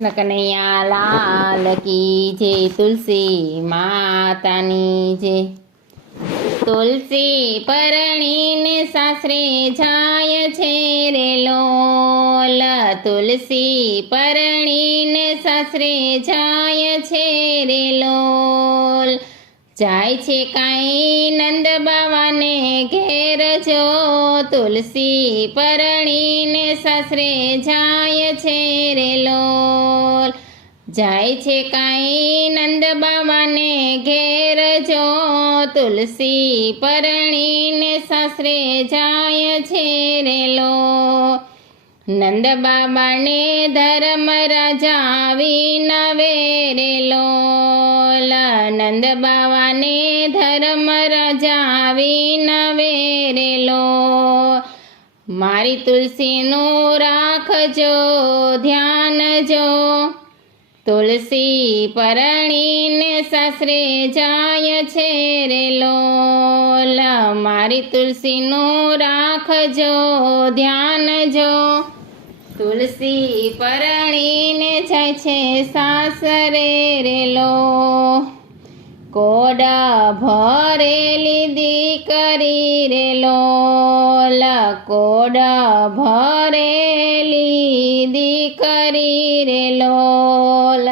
કનૈયા લાલ કી જય, તુલસી માતાની જય। તુલસી પરણીને સાસરે જાય છે રે લોલ, તુલસી પરણીને સાસરે જાય છે રે લોલ। જાય છે કાંઈ નંદ બાવાને ઘેર જો, તુલસી પરણીને સાસરે જાય છે રે લોલ। જાય છે કાંઈ નંદ બાવાને ઘેર જો, તુલસી પરણીને સાસરે જાય છે રે લોલ। નંદ બાબાને ધર્મ રાજા વિનવે રે લોલ, નંદ બાવાને ધર્મ રાજા વિનવે રે લોલ। મારી તુલસીનું રાખજો ધ્યાન જો, તુલસી પરણીને સાસરે જાય છે રે લોલ। મારી તુલસીનું રાખજો ધ્યાન જો, તુલસી પરણીને જાય છે સાસરે રે લોલ। કોડ ભરેલી દીકરી રે લોલ, કોડ ભરેલી દીકરી રે લોલ।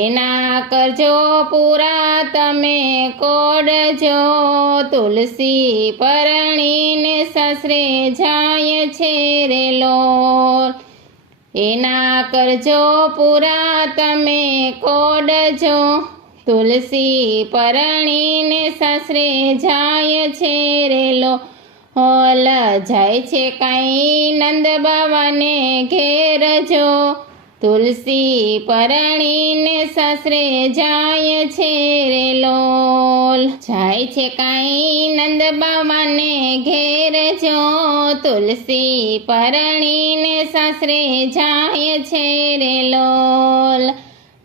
એના કરજો પૂરા તમે કોડજો, તુલસી પરણીને સાસરે જાય છે રે લોલ। એના કરજો પૂરા તમે કોડજો, તુલસી પરણીને સાસરે જાય છે રે લોલ। જાય છે કાંઈ નંદ બાવાને ઘેર જો, તુલસી પરણીને સાસરે જાય છે રે લોલ। જાય છે કાંઈ નંદ બાવાને ઘેર જો, તુલસી પરણીને સાસરે જાય છે રે લોલ।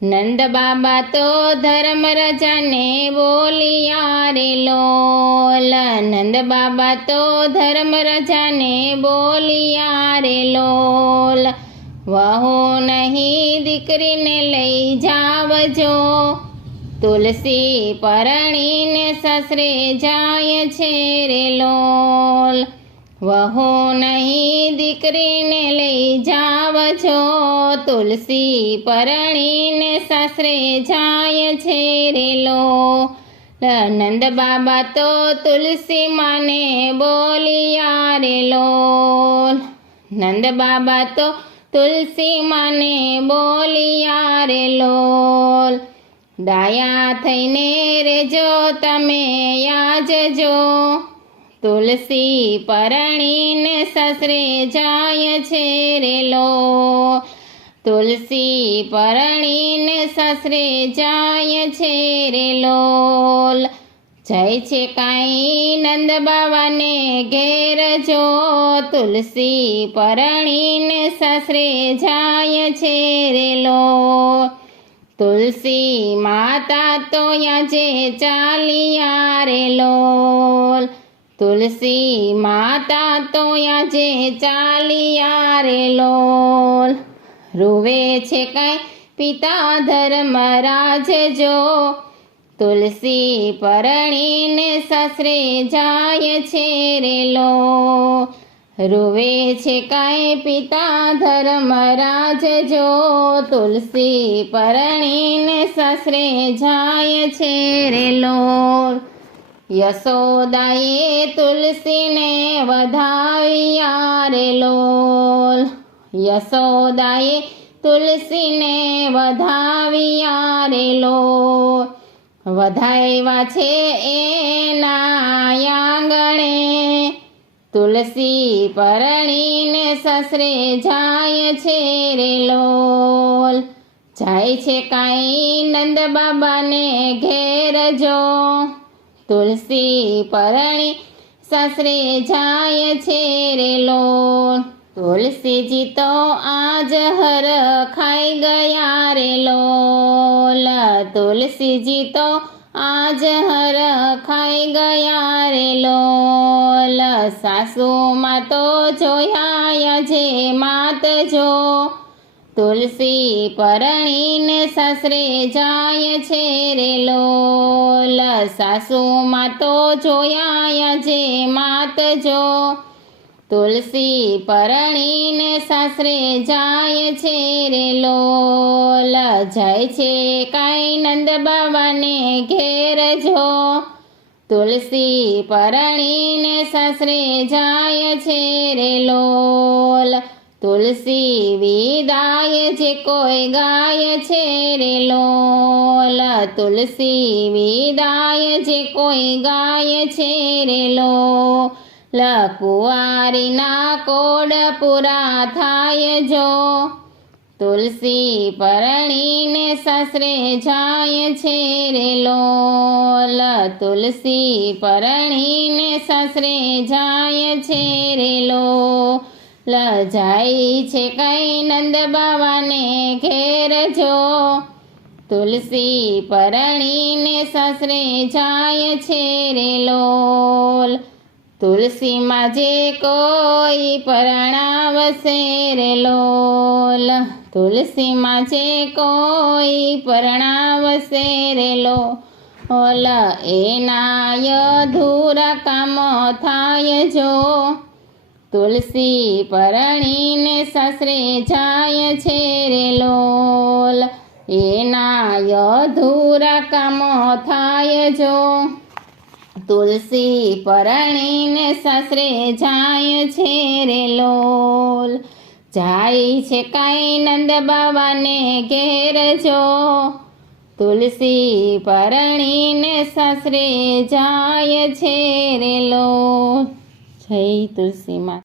નંદ બાબા તો ધર્મ રાજાને બોલિયા રે લોલ, નંદ બાબા તો ધર્મ રાજાને બોલિયા રે લોલ। વહુ નહીં દીકરીને લઈ જાવજો, તુલસી પરણીને સાસરે જાય છે રે લોલ। વહુ નહીં દીકરીને લઈ જાવજો, તુલસી પરણીને સાસરે જાય છે રે લોલ। નંદ બાબા તો તુલસી માને બોલિયા રે લોલ, નંદ બાબા તો તુલસી માને બોલિયા રે લોલ। ડાયા થઈને રેજો તમે યાજજો, તુલસી પરણીને સાસરે જાય છે રે લોલ। તુલસી પરણીને સાસરે જાય છે રે લોલ। જાય છે કાંઈ નંદ બાવાને ઘેર જો, તુલસી પરણીને સાસરે જાય છે રે લોલ। તુલસી માતા તો યાજે ચાલિયા રે લોલ, તુલસી માતા તો યાજે ચાલિયા રે લોલ। રૂવે છે કાંઈ પિતા ધર્મરાજ જો, તુલસી પરણીને સાસરે જાય છે રે લોલ। રૂવે છે કાંઈ પિતા ધર્મરાજ જો, તુલસી પરણીને સાસરે જાય છે રે લોલ। યશોદાએ તુલસીને વધાવ્યા રે લોલ, યશોદાએ તુલસીને વધાવ્યા રે લોલ। વધાવ્યા છે એના આંગણે, તુલસી પરણીને સાસરે જાય છે રે લોલ। જાય છે કાંઈ નંદ બાબાને ઘેર જો, તુલસી પરણી સાસરે જાય છે રે લોલ। તુલસીજી તો આજ હર ખાઈ ગયા રે લોલ, તુલસીજી તો આજ હર ખાઈ ગયા રે લોલ। સાસુમાં તો જોયા જે માત જો, તુલસી પરણીને સાસરે જાય છે રે લોલ, સાસુમાં તો જોયા જે માત જો, તુલસી પરણીને સાસરે જાય છે રે લોલ, જાય છે કાંઈ નંદ બાવાને ઘેર જો, તુલસી પરણીને સાસરે જાય છે રે લોલ, તુલસી વિદાય જે કોઈ ગાય છે રે લોલ, તુલસી વિદાય જે કોઈ ગાય છે રે લોલ, કુંવારીના કોડ પૂરા થાય જો, તુલસી પરણીને સાસરે જાય છે રે લોલ, તુલસી પરણીને સાસરે જાય છે રે લોલ, જાય છે કઈ નંદ બાવાને ઘેર જો, તુલસી પરણીને સાસરે જાય છે રે લોલ, તુલસીમાં જે કોઈ પરણાવશે રે લોલ, તુલસીમાં જે કોઈ પરણાવશે રે લોલ, એના અધૂરા કામ થાય જો, તુલસી પરણીને સાસરે જાય છે રે લોલ, એના અધૂરા કામ થાય જો, તુલસી પરણીને સાસરે જાય છે રે લોલ, જાય છે કાંઈ નંદ બાવાને ઘેર જો, તુલસી પરણીને સાસરે જાય છે રે લોલ. જય તુલસી માં.